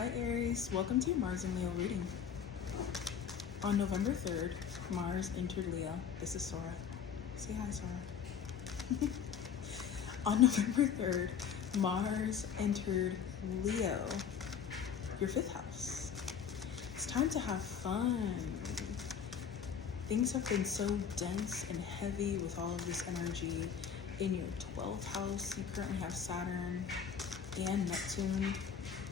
Hi Aries, welcome to your Mars and Leo reading. On November 3rd, Mars entered Leo. This is Sora. Say hi, Sora. On November 3rd, Mars entered Leo, your fifth house. It's time to have fun. Things have been so dense and heavy with all of this energy. In your 12th house, you currently have Saturn and Neptune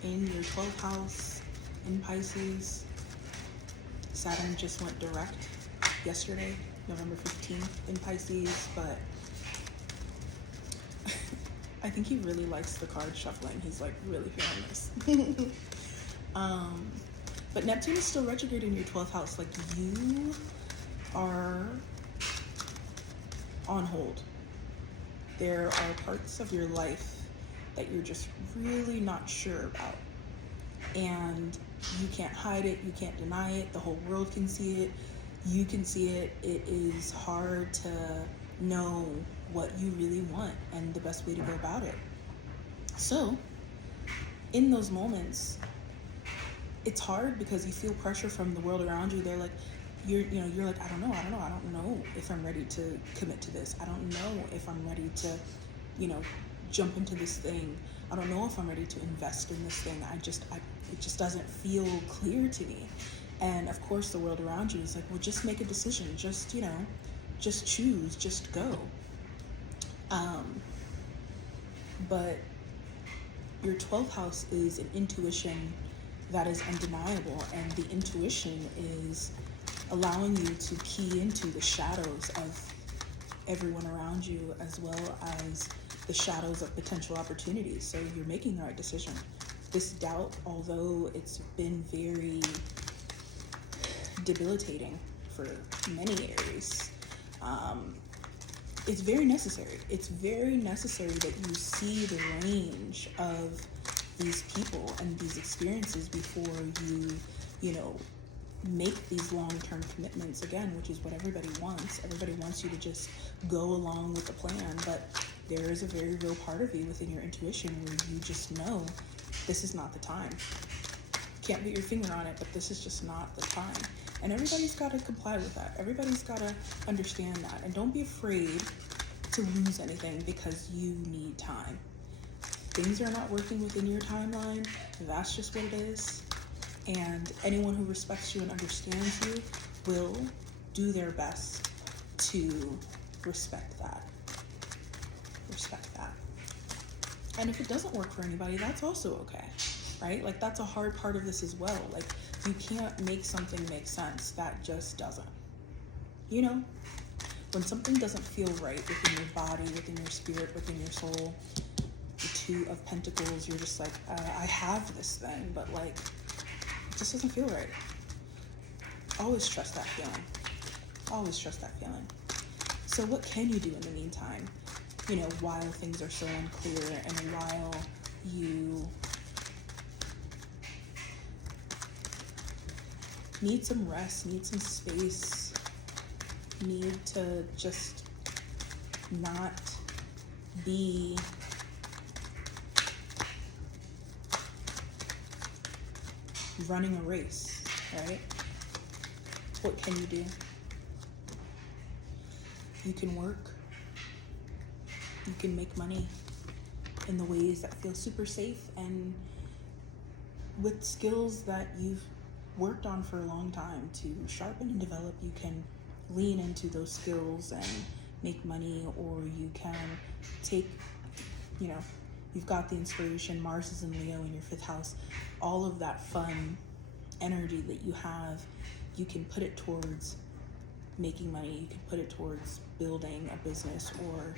in your 12th house in Pisces. Saturn just went direct yesterday, November 15th in Pisces, but I think he really likes the card shuffling. He's like really feeling this. But Neptune is still retrograde in your 12th house. Like, you are on hold. There are parts of your life that you're just really not sure about. And you can't hide it, you can't deny it, the whole world can see it, you can see it. It is hard to know what you really want and the best way to go about it. So, in those moments, it's hard because you feel pressure from the world around you. They're like, you're like, I don't know if I'm ready to commit to this. I don't know if I'm ready to, jump into this thing. I don't know if I'm ready to invest in this thing. It just doesn't feel clear to me. And of course the world around you is like, well, just make a decision. Just choose, just go. But your 12th house is an intuition that is undeniable. And the intuition is allowing you to key into the shadows of everyone around you, as well as the shadows of potential opportunities. So you're making the right decision. This doubt, although it's been very debilitating for many Aries, it's very necessary. It's very necessary that you see the range of these people and these experiences before you make these long-term commitments again, which is what everybody wants. Everybody wants you to just go along with the plan, but there is a very real part of you within your intuition where you just know this is not the time. Can't put your finger on it, but this is just not the time. And everybody's got to comply with that. Everybody's got to understand that. And don't be afraid to lose anything because you need time. Things are not working within your timeline. That's just what it is. And anyone who respects you and understands you will do their best to respect that. And if it doesn't work for anybody, that's also okay, right? Like, that's a hard part of this as well. Like, you can't make something make sense. That just doesn't. When something doesn't feel right within your body, within your spirit, within your soul, the Two of Pentacles, you're just like, I have this thing, but like, it just doesn't feel right. Always trust that feeling. Always trust that feeling. So what can you do in the meantime? While things are so unclear and while you need some rest, need some space, need to just not be running a race, right? What can you do? You can work. You can make money in the ways that feel super safe and with skills that you've worked on for a long time to sharpen and develop. You can lean into those skills and make money, or you can take, you've got the inspiration. Mars is in Leo in your fifth house. All of that fun energy that you have, you can put it towards making money. You can put it towards building a business or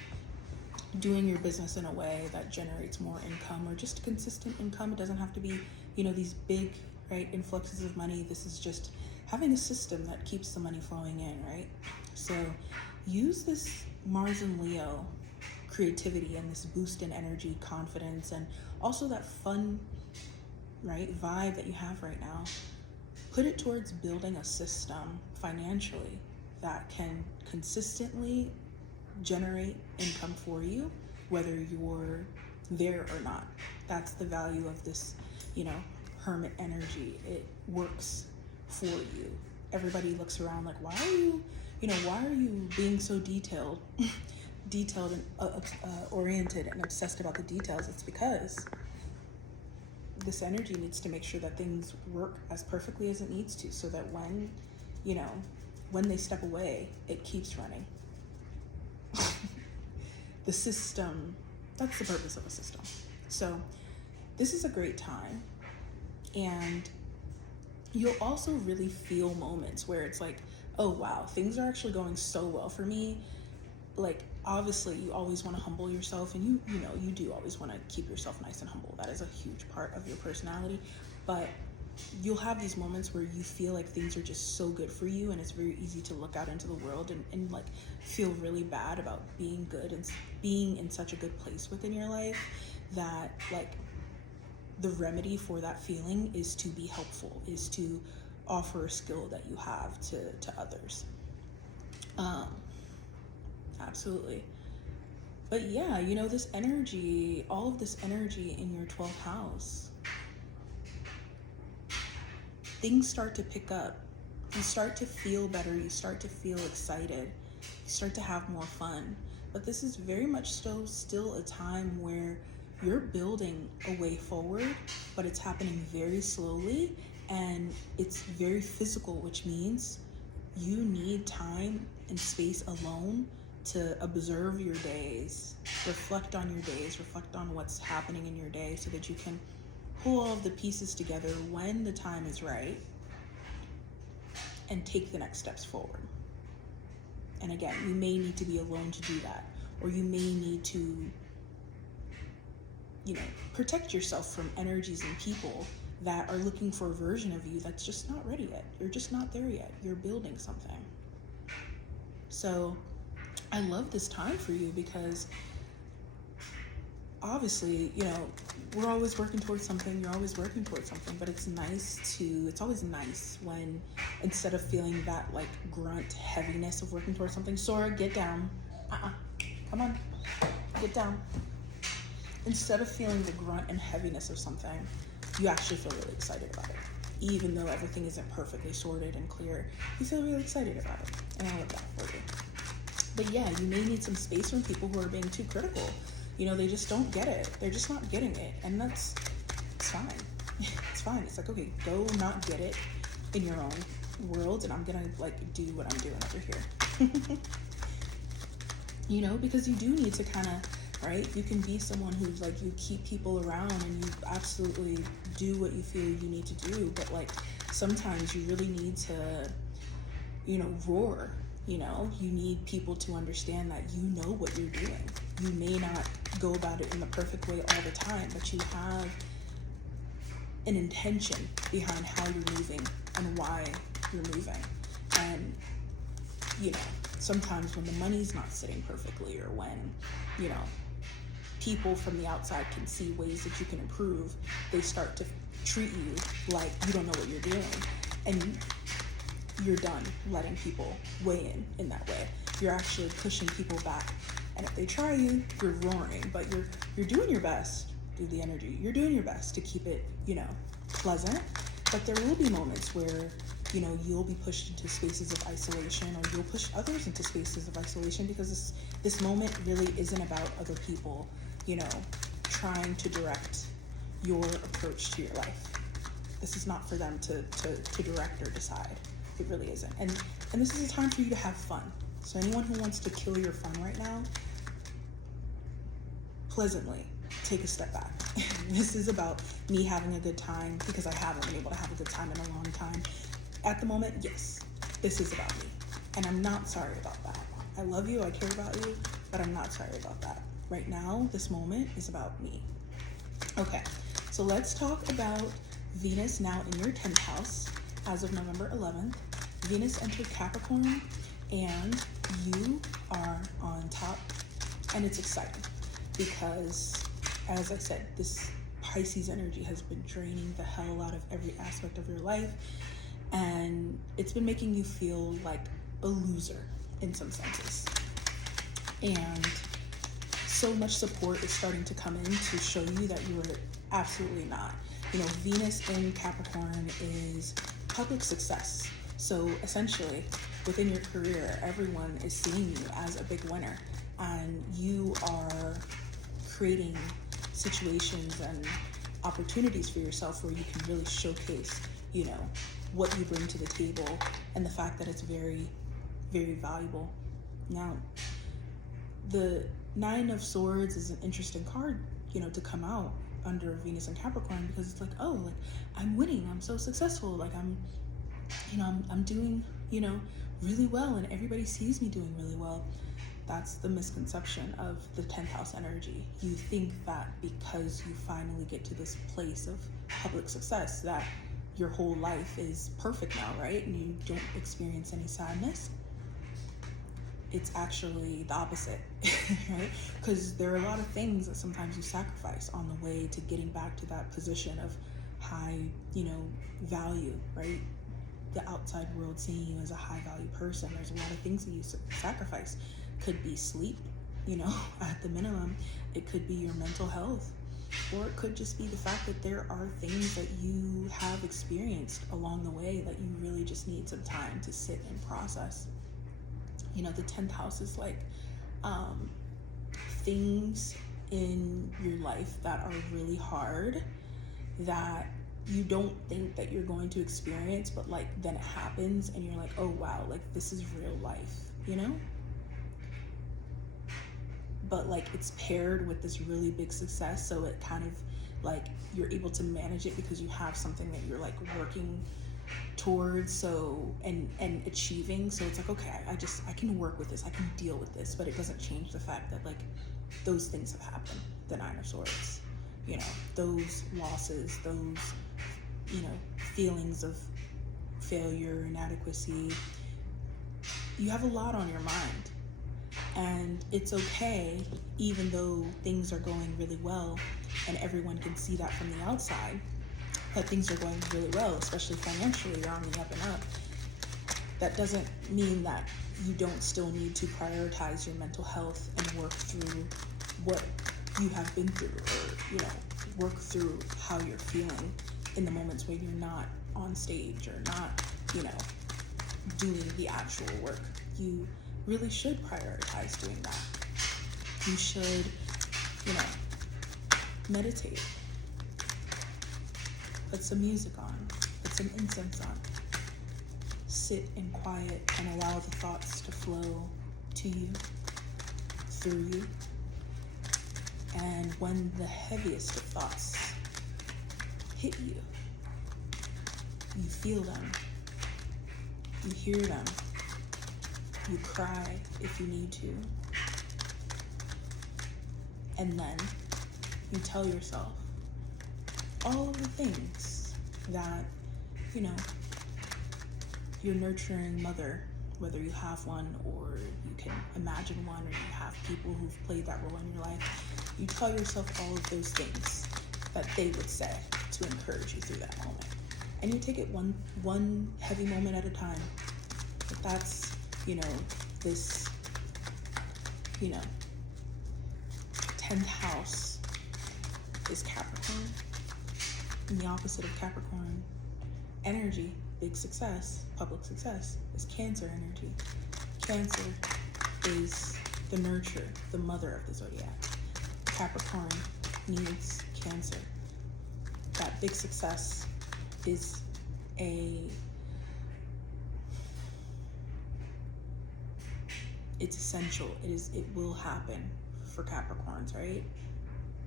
doing your business in a way that generates more income, or just consistent income. It doesn't have to be, these big, right, influxes of money. This is just having a system that keeps the money flowing in, right? So use this Mars and Leo creativity and this boost in energy, confidence, and also that fun, right, vibe that you have right now. Put it towards building a system financially that can consistently generate income for you, whether you're there or not. That's the value of this, hermit energy. It works for you. Everybody looks around like, why are you being so detailed and oriented and obsessed about the details? It's because this energy needs to make sure that things work as perfectly as it needs to, so that when they step away, it keeps running. The system, that's the purpose of a system. So this is a great time. And you'll also really feel moments where it's like, oh wow, things are actually going so well for me. Like, obviously you always want to humble yourself, and you do always want to keep yourself nice and humble. That is a huge part of your personality. But you'll have these moments where you feel like things are just so good for you, and it's very easy to look out into the world and like feel really bad about being good and being in such a good place within your life, that like the remedy for that feeling is to be helpful, is to offer a skill that you have to others. Absolutely. But yeah, this energy, all of this energy in your 12th house, things start to pick up. You start to feel better. You start to feel excited. You start to have more fun. But this is very much still a time where you're building a way forward, but it's happening very slowly, and it's very physical, which means you need time and space alone to observe your days, reflect on your days, reflect on what's happening in your day, so that you can pull all of the pieces together when the time is right and take the next steps forward. And again, you may need to be alone to do that, or you may need to protect yourself from energies and people that are looking for a version of you that's just not ready yet. You're just not there yet. You're building something. So I love this time for you, because obviously, we're always working towards something. You're always working towards something, but it's always nice when, instead of feeling that like grunt heaviness of working towards something, Sora, get down. Come on, get down. Instead of feeling the grunt and heaviness of something, you actually feel really excited about it. Even though everything isn't perfectly sorted and clear, you feel really excited about it. And I love that for you. But yeah, you may need some space from people who are being too critical. They just don't get it. They're just not getting it. And it's fine. It's fine. It's like, okay, go not get it in your own world, and I'm gonna like do what I'm doing over here. Because you do need to kind of, right? You can be someone who's like, you keep people around and you absolutely do what you feel you need to do, but like sometimes you really need to, roar. You need people to understand that you know what you're doing. You may not go about it in the perfect way all the time, but you have an intention behind how you're moving and why you're moving. And sometimes when the money's not sitting perfectly, or when people from the outside can see ways that you can improve, they start to treat you like you don't know what you're doing, and you're done letting people weigh in that way. You're actually pushing people back, and if they try you, you're roaring, but you're doing your best through the energy. You're doing your best to keep it pleasant, but there will be moments where you'll be pushed into spaces of isolation, or you'll push others into spaces of isolation, because this moment really isn't about other people trying to direct your approach to your life. This is not for them to direct or decide. It really isn't. And this is a time for you to have fun. So anyone who wants to kill your fun right now, pleasantly take a step back. This is about me having a good time, because I haven't been able to have a good time in a long time. At the moment, yes, this is about me. And I'm not sorry about that. I love you, I care about you, but I'm not sorry about that. Right now, this moment is about me. Okay, so let's talk about Venus now in your 10th house as of November 11th. Venus entered Capricorn, and you are on top, and it's exciting because, as I said, this Pisces energy has been draining the hell out of every aspect of your life, and it's been making you feel like a loser in some senses. And so much support is starting to come in to show you that you are absolutely not. Venus in Capricorn is public success. So essentially, within your career, everyone is seeing you as a big winner, and you are creating situations and opportunities for yourself where you can really showcase, what you bring to the table, and the fact that it's very, very valuable. Now, the Nine of Swords is an interesting card, to come out under Venus and Capricorn, because it's like, oh, like I'm winning, I'm so successful, like I'm doing, really well, and everybody sees me doing really well. That's the misconception of the 10th house energy. You think that because you finally get to this place of public success that your whole life is perfect now, right? And you don't experience any sadness. It's actually the opposite, right? Because there are a lot of things that sometimes you sacrifice on the way to getting back to that position of high, value, right? The outside world seeing you as a high value person. There's a lot of things that you sacrifice. Could be sleep, at the minimum. It could be your mental health, or it could just be the fact that there are things that you have experienced along the way that you really just need some time to sit and process. The 10th house is like things in your life that are really hard that you don't think that you're going to experience, but like then it happens and you're like, oh wow, like this is real life, but like it's paired with this really big success, so it kind of like you're able to manage it because you have something that you're like working towards, so and achieving. So it's like, okay, I can work with this, I can deal with this, but it doesn't change the fact that like those things have happened. The Nine of Swords, those losses, those feelings of failure, inadequacy, you have a lot on your mind. And it's okay, even though things are going really well and everyone can see that from the outside, that things are going really well, especially financially, you're on the up and up. That doesn't mean that you don't still need to prioritize your mental health and work through what you have been through, or work through how you're feeling in the moments where you're not on stage or not, doing the actual work. You really should prioritize doing that. You should, meditate. Put some music on, put some incense on. Sit in quiet and allow the thoughts to flow to you, through you. And when the heaviest of thoughts hit you, you feel them, you hear them, you cry if you need to. And then you tell yourself all of the things that, your nurturing mother, whether you have one or you can imagine one, or you have people who've played that role in your life, you tell yourself all of those things that they would say to encourage you through that moment. And you take it one heavy moment at a time. If that's, this, 10th house is Capricorn, and the opposite of Capricorn energy, big success, public success, is Cancer energy. Cancer is the nurture, the mother of the zodiac. Capricorn needs Cancer. That big success is it's essential. It will happen for Capricorns, right?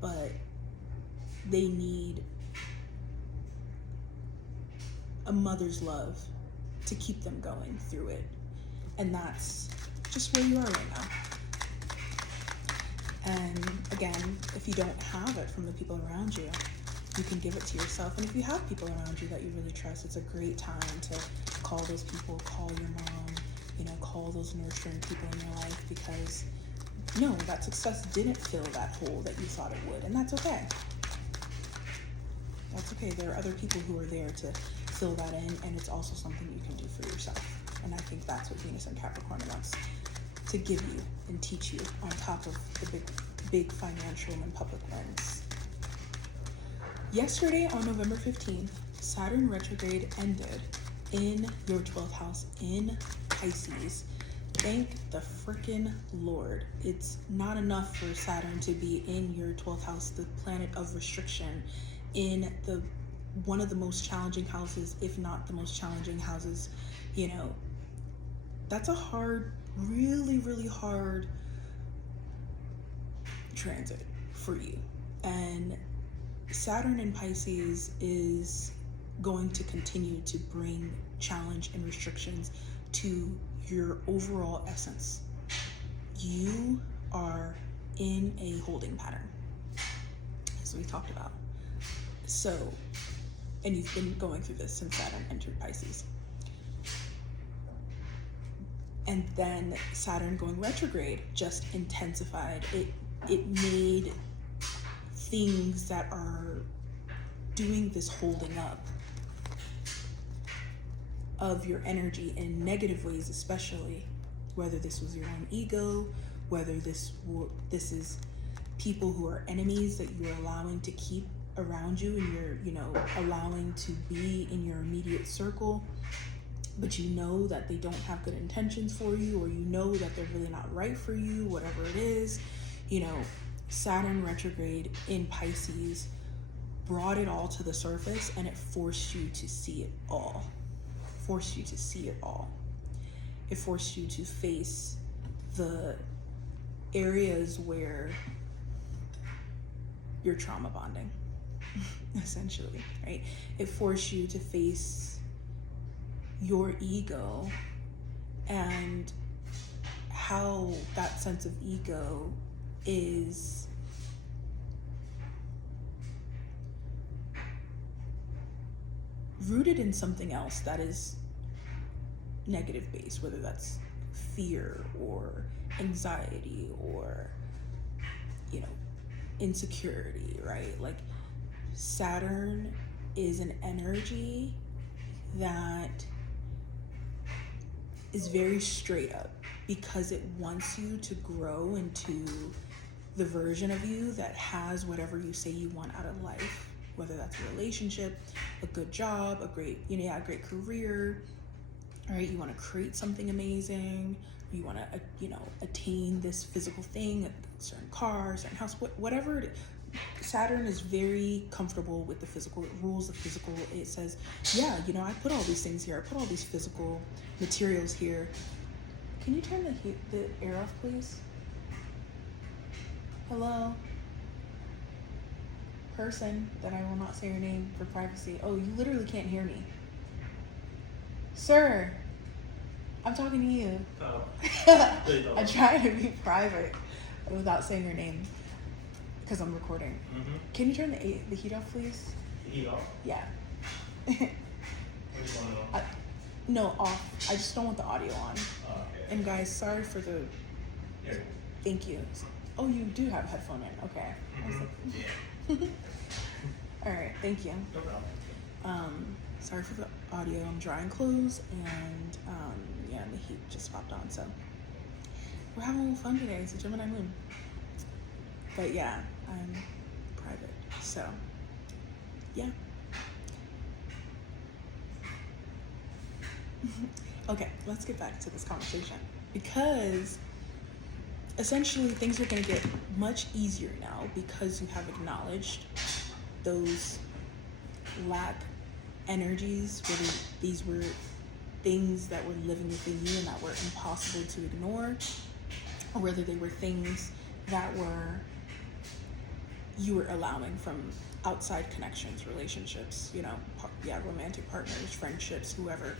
But they need a mother's love to keep them going through it. And that's just where you are right now. And again, if you don't have it from the people around you, you can give it to yourself. And if you have people around you that you really trust, it's a great time to call those people, call your mom, call those nurturing people in your life, because no, that success didn't fill that hole that you thought it would. And that's okay. That's okay. There are other people who are there to fill that in, and it's also something you can do for yourself. And I think that's what Venus and Capricorn wants to give you and teach you, on top of the big financial and public wins. Yesterday on November 15th, Saturn retrograde ended in your 12th house in Pisces. Thank the frickin' Lord. It's not enough for Saturn to be in your 12th house, the planet of restriction, in the one of the most challenging houses, if not the most challenging houses. You know, that's a hard, really, really hard transit for you. And Saturn in Pisces is going to continue to bring challenge and restrictions to your overall essence. You are in a holding pattern, as we talked about. So, and you've been going through this since Saturn entered Pisces. And then Saturn going retrograde just intensified it. It made things that are doing this holding up of your energy in negative ways, especially whether this was your own ego, whether this is people who are enemies that you're allowing to keep around you and you're allowing to be in your immediate circle, but you know that they don't have good intentions for you, or you know that they're really not right for you, whatever it is. Saturn retrograde in Pisces brought it all to the surface, and it forced you to see it all. It forced you to face the areas where you're trauma bonding, essentially, right? It forced you to face your ego and how that sense of ego is rooted in something else that is negative based, whether that's fear or anxiety or insecurity, right? Like, Saturn is an energy that is very straight up because it wants you to grow into the version of you that has whatever you say you want out of life, whether that's a relationship, a good job, a great career, right? You want to create something amazing. You want to, attain this physical thing, a certain car, a certain house, whatever it is. Saturn is very comfortable with the physical. It rules the physical. It says, yeah, I put all these things here. I put all these physical materials here. Can you turn the air off, please? Hello? Person that I will not say your name for privacy. Oh, you literally can't hear me. Sir, I'm talking to you. Oh. I try to be private without saying your name because I'm recording. Mm-hmm. Can you turn the heat off, please? The heat off? Yeah. What do you want off? No, off. I just don't want the audio on. Oh, okay. And guys, sorry for the... Here. Thank you. Oh, you do have a headphone in. Okay. Mm-hmm. I was like... Yeah. All right, thank you. No problem. Sorry for the audio. I'm drying clothes, and and the heat just popped on. So we're having a little fun today. It's a Gemini moon. But yeah, I'm private. So yeah. Okay, let's get back to this conversation, because essentially things are going to get much easier now because you have acknowledged those lack energies, whether these were things that were living within you and that were impossible to ignore, or whether they were things that you were allowing from outside connections, relationships, romantic partners, friendships, whoever.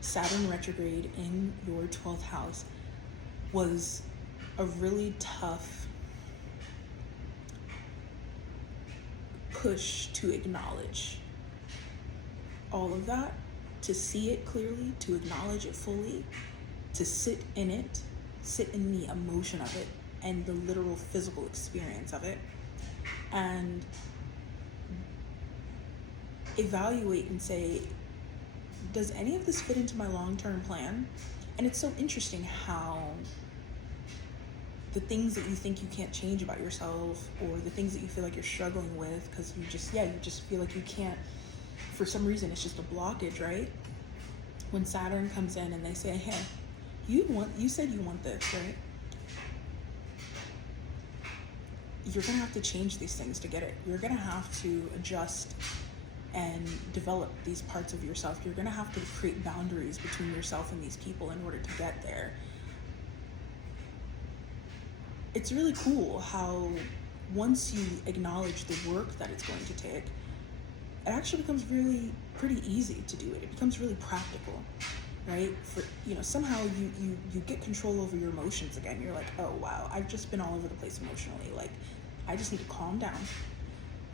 Saturn retrograde in your 12th house was a really tough push to acknowledge all of that, to see it clearly, to acknowledge it fully, to sit in the emotion of it and the literal physical experience of it, and evaluate and say, does any of this fit into my long-term plan? And it's so interesting how the things that you think you can't change about yourself, or the things that you feel like you're struggling with because you just feel like you can't, for some reason it's just a blockage, right? When Saturn comes in and they say, hey, you said you want this, right? You're gonna have to change these things to get it. You're gonna have to adjust and develop these parts of yourself. You're gonna have to create boundaries between yourself and these people in order to get there. It's really cool how once you acknowledge the work that it's going to take, it actually becomes really pretty easy to do it. It becomes really practical, right? For, somehow you get control over your emotions again. You're like, oh wow, I've just been all over the place emotionally. Like, I just need to calm down.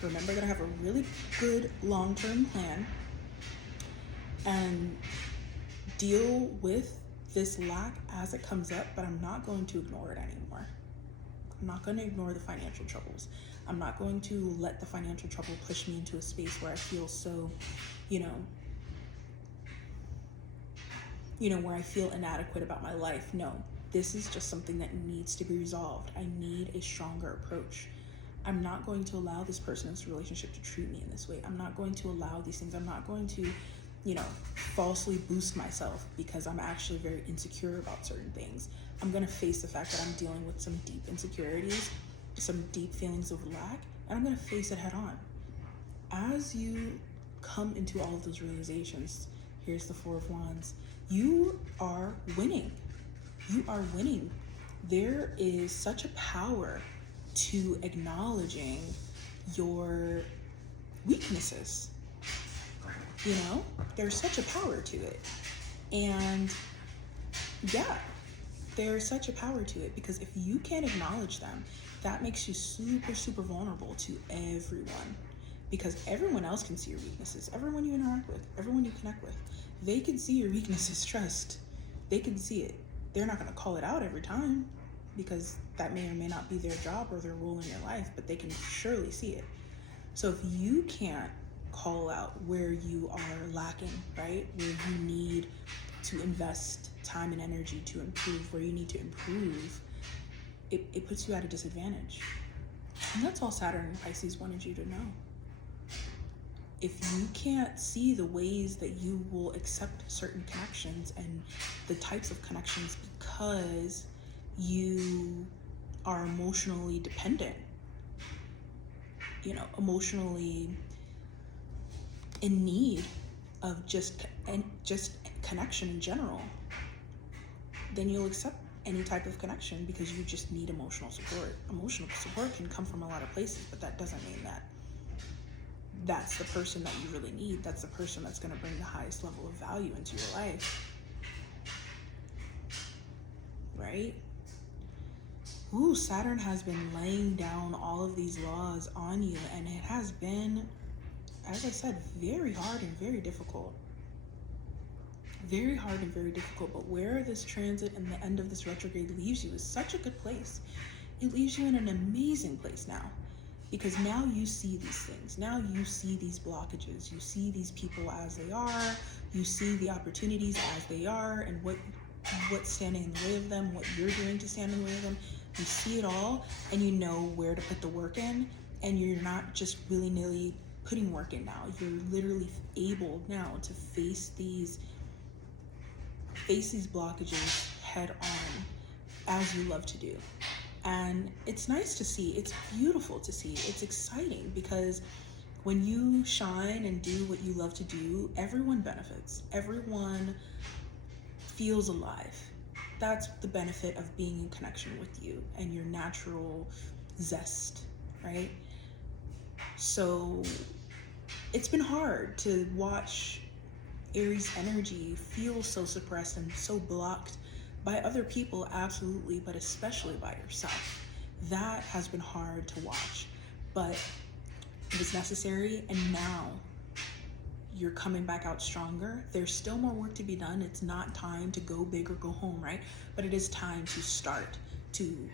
Remember that I have a really good long-term plan and deal with this lack as it comes up, but I'm not going to ignore it anymore. I'm not going to ignore the financial troubles. I'm not going to let the financial trouble push me into a space where I feel so, where I feel inadequate about my life. No, this is just something that needs to be resolved. I need a stronger approach. I'm not going to allow this person in this relationship to treat me in this way. I'm not going to allow these things. I'm not going to, falsely boost myself because I'm actually very insecure about certain things. I'm going to face the fact that I'm dealing with some deep insecurities, some deep feelings of lack, and I'm going to face it head on. As you come into all of those realizations, here's the Four of Wands, you are winning. You are winning. There is such a power to acknowledging your weaknesses. There's such a power to it. And yeah, there's such a power to it, because if you can't acknowledge them, that makes you super, super vulnerable to everyone, because everyone else can see your weaknesses. Everyone you interact with, everyone you connect with, they can see your weaknesses. Trust, they can see it. They're not going to call it out every time, because that may or may not be their job or their role in your life, but they can surely see it. So if you can't call out where you are lacking, right, where you need to invest time and energy to improve, where you need to improve, it puts you at a disadvantage. And that's all Saturn and Pisces wanted you to know. If you can't see the ways that you will accept certain connections and the types of connections because you are emotionally dependent, emotionally in need of just connection in general, then you'll accept any type of connection because you just need emotional support. Emotional support can come from a lot of places, but that doesn't mean that that's the person that you really need. That's the person that's going to bring the highest level of value into your life, right? Ooh, Saturn has been laying down all of these laws on you, and it has been, as I said, very hard and very difficult. Very hard and very difficult, but where this transit and the end of this retrograde leaves you is such a good place. It leaves you in an amazing place now, because now you see these things. Now you see these blockages. You see these people as they are. You see the opportunities as they are, and what's standing in the way of them, what you're doing to stand in the way of them. You see it all, and you know where to put the work in, and you're not just willy-nilly putting work in now. You're literally able now to face these blockages head on, as you love to do. And it's nice to see. It's beautiful to see. It's exciting, because when you shine and do what you love to do, everyone benefits. Everyone feels alive. That's the benefit of being in connection with you and your natural zest, right? So it's been hard to watch Aries energy feel so suppressed and so blocked by other people, absolutely, but especially by yourself. That has been hard to watch, but it was necessary, and now you're coming back out stronger. There's still more work to be done. It's not time to go big or go home, right? But it is time to start to,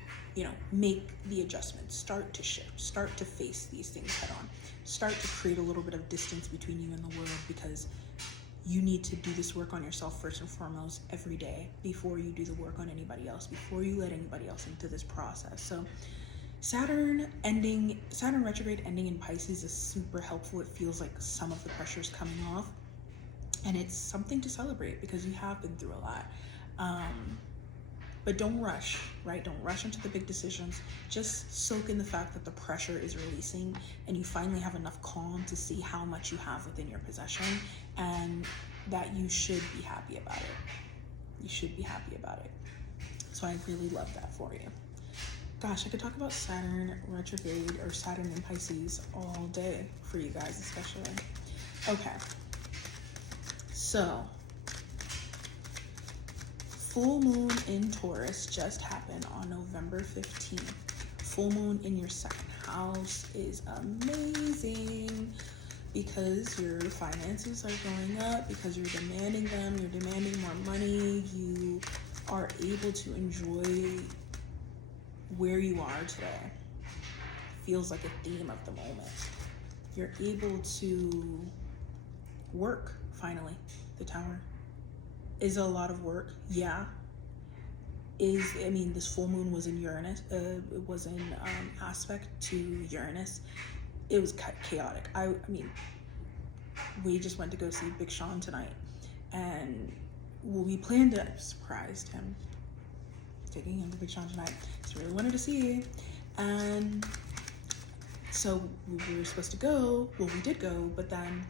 make the adjustments, start to shift, start to face these things head on, start to create a little bit of distance between you and the world, because you need to do this work on yourself first and foremost every day before you do the work on anybody else, before you let anybody else into this process. So Saturn retrograde ending in Pisces is super helpful. It feels like some of the pressure is coming off, and it's something to celebrate because you have been through a lot. But don't rush, right? Don't rush into the big decisions. Just soak in the fact that the pressure is releasing and you finally have enough calm to see how much you have within your possession, and that you should be happy about it. You should be happy about it. So I really love that for you. Gosh, I could talk about Saturn retrograde or Saturn in Pisces all day for you guys, especially. Okay. So, full moon in Taurus just happened on November 15th. Full moon in your second house is amazing because your finances are going up, because you're demanding them, you're demanding more money, you are able to enjoy where you are today. Feels like a theme of the moment. You're able to work, finally. The Tower is a lot of work. Yeah. This full moon was in Uranus. It was in aspect to Uranus. It was chaotic. I mean, we just went to go see Big Sean tonight, and we planned to surprise him, taking him to Big Sean tonight. Just really wanted to see, and so we were supposed to go. Well, we did go, but then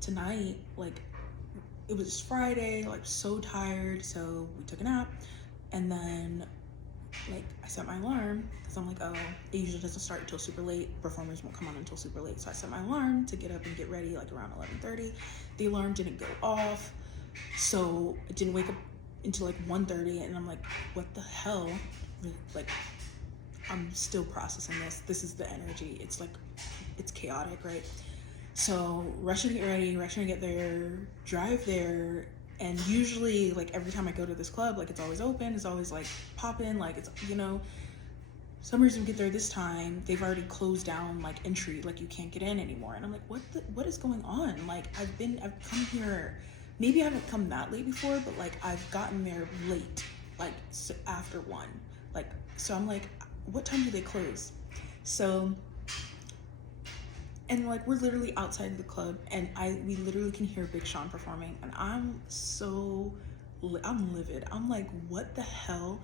tonight, like, it was Friday, like so tired, so we took a nap, and then like I set my alarm because I'm like, oh, it usually doesn't start until super late. Performers won't come on until super late, so I set my alarm to get up and get ready like around 11:30. The alarm didn't go off, so I didn't wake up until like 1:30, and I'm like, what the hell? Like, I'm still processing this. This is the energy. It's like, it's chaotic, right? So rushing to get ready, rushing to get there, drive there, and usually like every time I go to this club, like it's always open, it's always like popping, like it's, some reason we get there this time, they've already closed down like entry, like you can't get in anymore. And I'm like, what is going on? Like I've come here, maybe I haven't come that late before, but like I've gotten there late, like so after 1. Like, so I'm like, what time do they close? So, and like we're literally outside the club, and we literally can hear Big Sean performing, and I'm livid. I'm like, what the hell?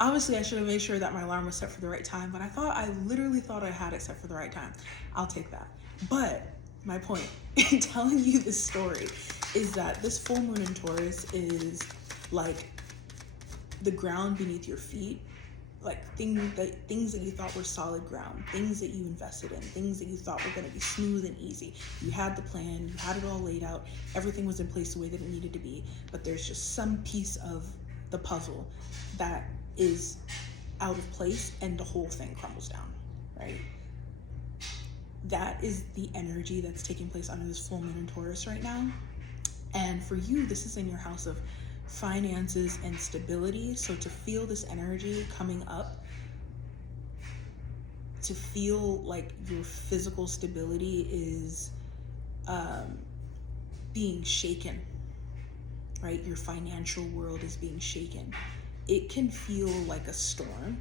Obviously I should have made sure that my alarm was set for the right time, but I literally thought I had it set for the right time. I'll take that. But my point in telling you this story is that this full moon in Taurus is like the ground beneath your feet, like things that you thought were solid ground, things that you invested in, things that you thought were going to be smooth and easy. You had the plan, you had it all laid out, everything was in place the way that it needed to be, but there's just some piece of the puzzle that is out of place and the whole thing crumbles down, right? That is the energy that's taking place under this full moon in Taurus right now. And for you, this is in your house of finances and stability. So to feel this energy coming up, to feel like your physical stability is being shaken, right? Your financial world is being shaken. It can feel like a storm,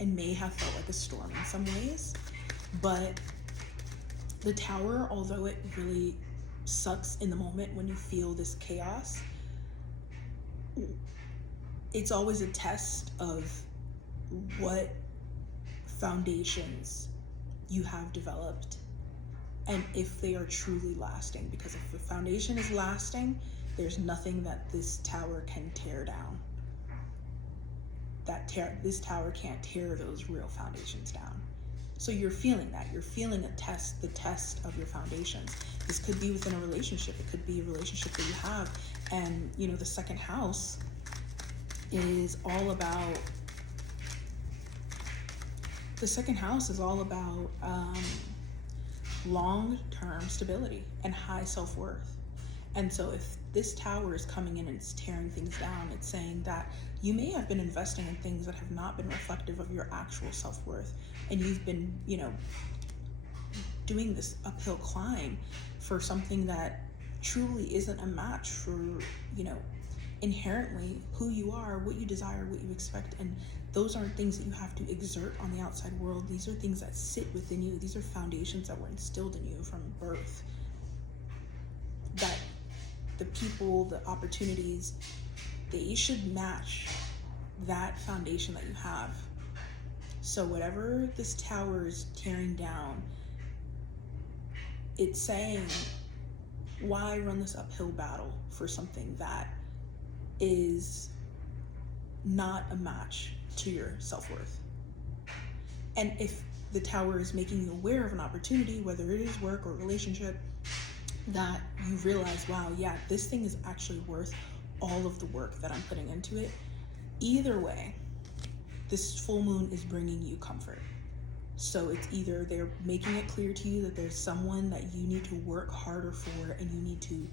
and may have felt like a storm in some ways, but the Tower, although it really sucks in the moment when you feel this chaos, it's always a test of what foundations you have developed and if they are truly lasting. Because if the foundation is lasting, there's nothing that this tower can tear down. This tower can't tear those real foundations down. So you're feeling that. You're feeling the test of your foundations. This could be within a relationship. It could be a relationship that you have. And, the second house is all about, long-term stability and high self-worth. And so if this tower is coming in and it's tearing things down, it's saying that you may have been investing in things that have not been reflective of your actual self-worth. And you've been, doing this uphill climb for something that truly isn't a match for, you know, inherently who you are, what you desire, what you expect. And those aren't things that you have to exert on the outside world. These are things that sit within you. These are foundations that were instilled in you from birth, that the people, the opportunities, they should match that foundation that you have. So whatever this tower is tearing down, it's saying, why run this uphill battle for something that is not a match to your self-worth? And if the tower is making you aware of an opportunity, whether it is work or relationship, that you realize, wow, yeah, this thing is actually worth all of the work that I'm putting into it. Either way, this full moon is bringing you comfort. So it's either they're making it clear to you that there's someone that you need to work harder for, and you need to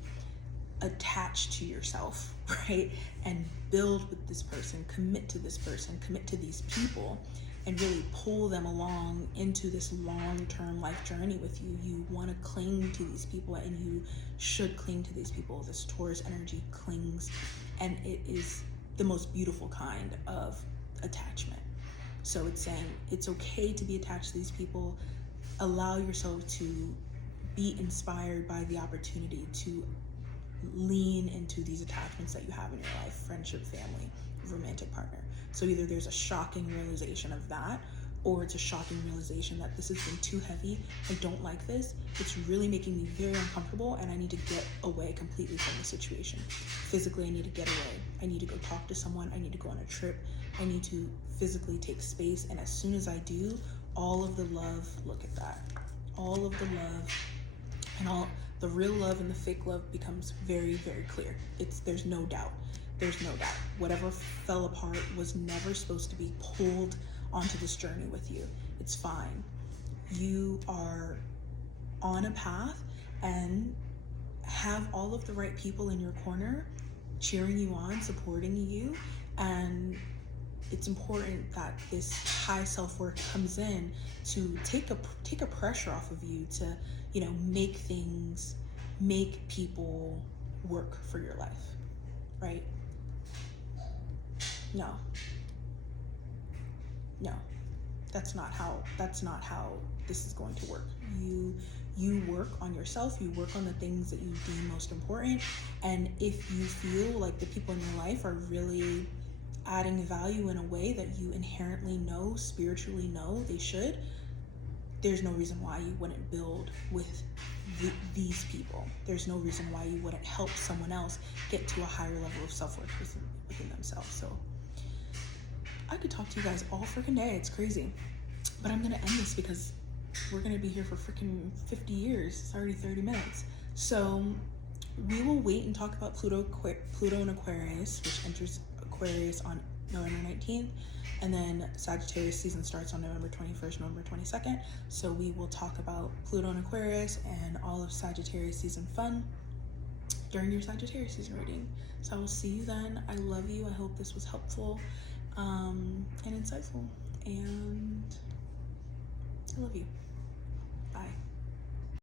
attach to yourself, right? And build with this person, commit to this person, commit to these people, and really pull them along into this long-term life journey with you. You want to cling to these people, and you should cling to these people. This Taurus energy clings, and it is the most beautiful kind of attachment. So it's saying it's okay to be attached to these people. Allow yourself to be inspired by the opportunity to lean into these attachments that you have in your life: friendship, family, romantic partner. So either there's a shocking realization of that, or it's a shocking realization that this has been too heavy. I don't like this. It's really making me very uncomfortable, and I need to get away completely from the situation. Physically, I need to get away. I need to go talk to someone. I need to go on a trip. I need to physically take space. And as soon as I do, all of the love, look at that, all of the love and all the real love and the fake love becomes very, very clear. There's no doubt. There's no doubt. Whatever fell apart was never supposed to be pulled onto this journey with you. It's fine. You are on a path and have all of the right people in your corner, cheering you on, supporting you. And it's important that this high self-worth comes in to take a pressure off of you to, you know, make people work for your life, right? No, that's not how this is going to work. You work on yourself, you work on the things that you deem most important, and if you feel like the people in your life are really adding value in a way that you inherently know, spiritually know they should, there's no reason why you wouldn't build with these people. There's no reason why you wouldn't help someone else get to a higher level of self-worth within themselves. So I could talk to you guys all freaking day. It's crazy. But I'm going to end this because we're going to be here for freaking 50 years. It's already 30 minutes. So we will wait and talk about Pluto in Aquarius, which enters Aquarius on November 19th. And then Sagittarius season starts on November 21st, November 22nd. So we will talk about Pluto in Aquarius and all of Sagittarius season fun during your Sagittarius season reading. So I will see you then. I love you. I hope this was helpful and insightful. And I love you.